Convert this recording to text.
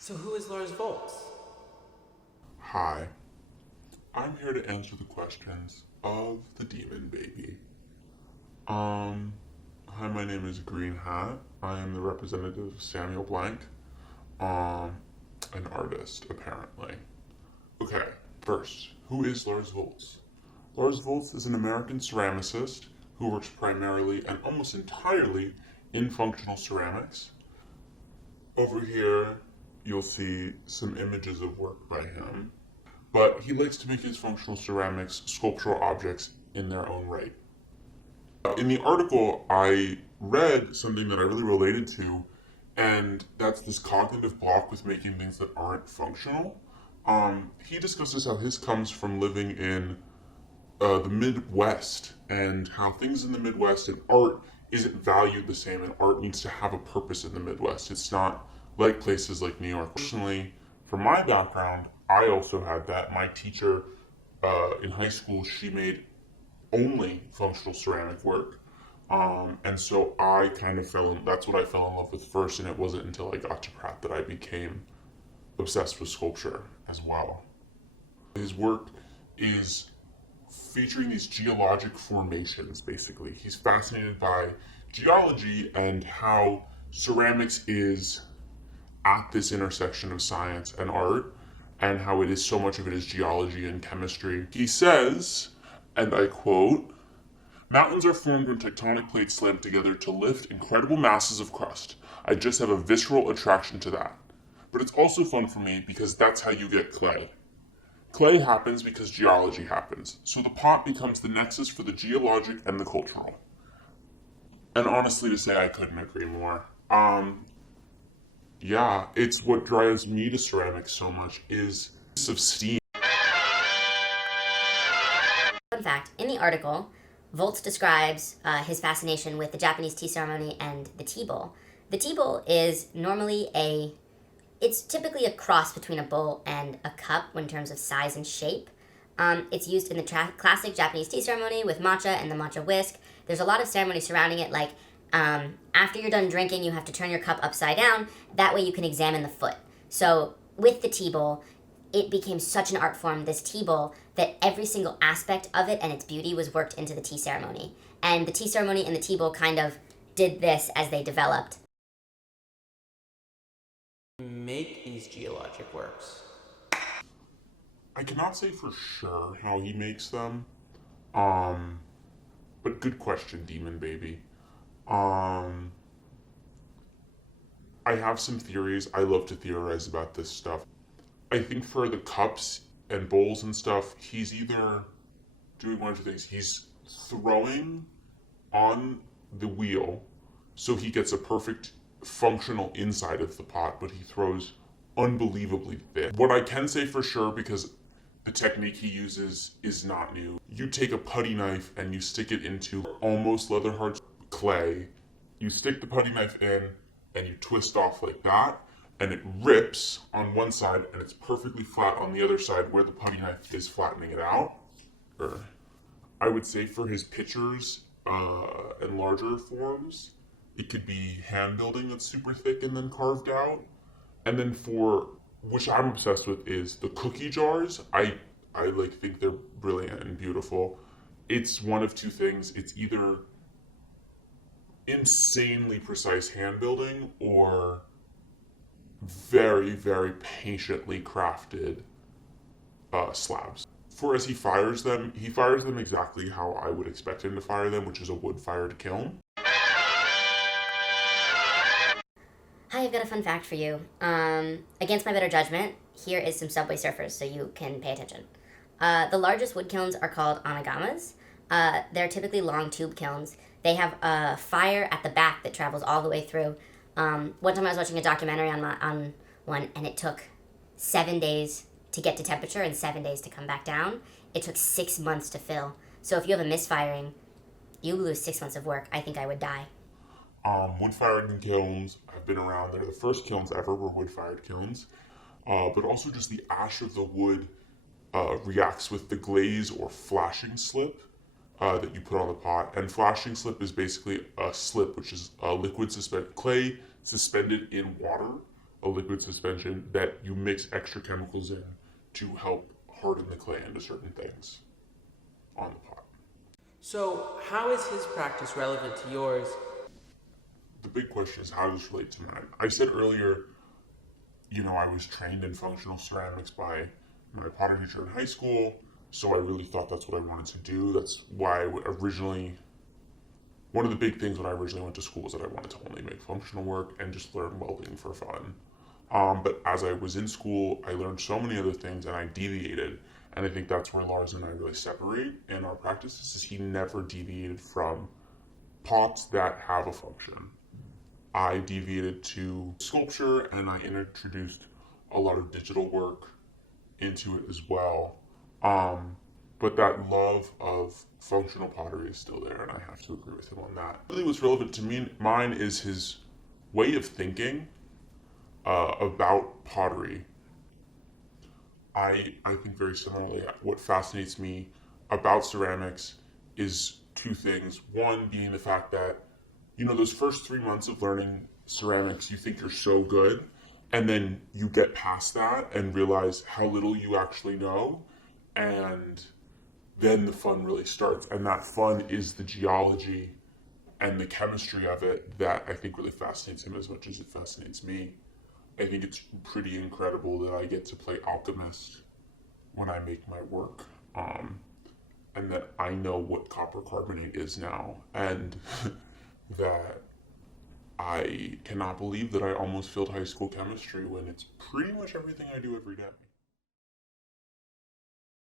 So who is Lars Volts? Hi, I'm here to answer the questions of the Demon Baby. Um, Hi, my name is Green Hat. I am the representative of Samuel Blank, um, an artist, apparently. Okay, first, who is Lars Volts? Lars Volts is an American ceramicist who works primarily and almost entirely in functional ceramics. Over here, you'll see some images of work by him. But he likes to make his functional ceramics sculptural objects in their own right. In the article, I read something that I really related to, and that's this cognitive block with making things that aren't functional. He discusses how his comes from living in the Midwest and how things in the Midwest and art isn't valued the same, and art needs to have a purpose in the Midwest. It's not like places like New York. Personally, from my background, I also had that. My teacher in high school, she made only functional ceramic work. And so I kind of that's what I fell in love with first, and it wasn't until I got to Pratt that I became obsessed with sculpture as well. His work is featuring these geologic formations, basically. He's fascinated by geology and how ceramics is at this intersection of science and art, and how it is so much of it is geology and chemistry. He says, and I quote, "Mountains are formed when tectonic plates slam together to lift incredible masses of crust. I just have a visceral attraction to that. But it's also fun for me because that's how you get clay. Clay happens because geology happens, so the pot becomes the nexus for the geologic and the cultural." And honestly, to say, I couldn't agree more. Yeah, it's what drives me to ceramics so much is of steam. Fun fact, in the article, Volts describes his fascination with the Japanese tea ceremony and the tea bowl. The tea bowl is it's typically a cross between a bowl and a cup in terms of size and shape. It's used in the classic Japanese tea ceremony with matcha and the matcha whisk. There's a lot of ceremony surrounding it, like after you're done drinking, you have to turn your cup upside down. That way you can examine the foot. So with the tea bowl, it became such an art form, this tea bowl, that every single aspect of it and its beauty was worked into the tea ceremony. And the tea ceremony and the tea bowl kind of did this as they developed. Make these geologic works. I cannot say for sure how he makes them. But good question, Demon Baby. I have some theories. I love to theorize about this stuff. I think for the cups and bowls and stuff, he's either doing one of two things. He's throwing on the wheel so he gets a perfect functional inside of the pot, but he throws unbelievably thin. What I can say for sure, because the technique he uses is not new, you take a putty knife and you stick it into almost leather hard clay. You stick the putty knife in and you twist off like that, and it rips on one side and it's perfectly flat on the other side where the putty knife is flattening it out. I would say for his pitchers and larger forms, it could be hand building that's super thick and then carved out. And then for which I'm obsessed with is the cookie jars. I like think they're brilliant and beautiful. It's one of two things. It's either insanely precise hand building or very, very patiently crafted slabs. For as he fires them exactly how I would expect him to fire them, which is a wood-fired kiln. Hi, I've got a fun fact for you. Against my better judgment, here is some Subway Surfers so you can pay attention. The largest wood kilns are called anagamas. They're typically long tube kilns. They have a fire at the back that travels all the way through. One time I was watching a documentary on one, and it took 7 days to get to temperature and 7 days to come back down. It took 6 months to fill. So if you have a misfiring, you lose 6 months of work. I think I would die. Wood-fired kilns have been around. They're the first kilns ever were wood-fired kilns. But also just the ash of the wood reacts with the glaze or flashing slip that you put on the pot. And flashing slip is basically a slip, which is a liquid clay suspended in water a liquid suspension that you mix extra chemicals in to help harden the clay into certain things on the pot. So, how is his practice relevant to yours? The big question is, how does this relate to mine? I said earlier, I was trained in functional ceramics by my pottery teacher in high school, so I really thought that's what I wanted to do. That's why one of the big things when I originally went to school was that I wanted to only make functional work and just learn welding for fun. But as I was in school, I learned so many other things and I deviated. And I think that's where Lars and I really separate in our practices, is he never deviated from pots that have a function. I deviated to sculpture and I introduced a lot of digital work into it as well. But that love of functional pottery is still there, and I have to agree with him on that. Really, what's relevant to me, mine is his way of thinking about pottery. I think very similarly. What fascinates me about ceramics is two things. One being the fact that, those first 3 months of learning ceramics, you think you're so good, and then you get past that and realize how little you actually know, and then the fun really starts. And that fun is the geology and the chemistry of it that I think really fascinates him as much as it fascinates me. I think it's pretty incredible that I get to play alchemist when I make my work, and that I know what copper carbonate is now, and that I cannot believe that I almost failed high school chemistry when it's pretty much everything I do every day.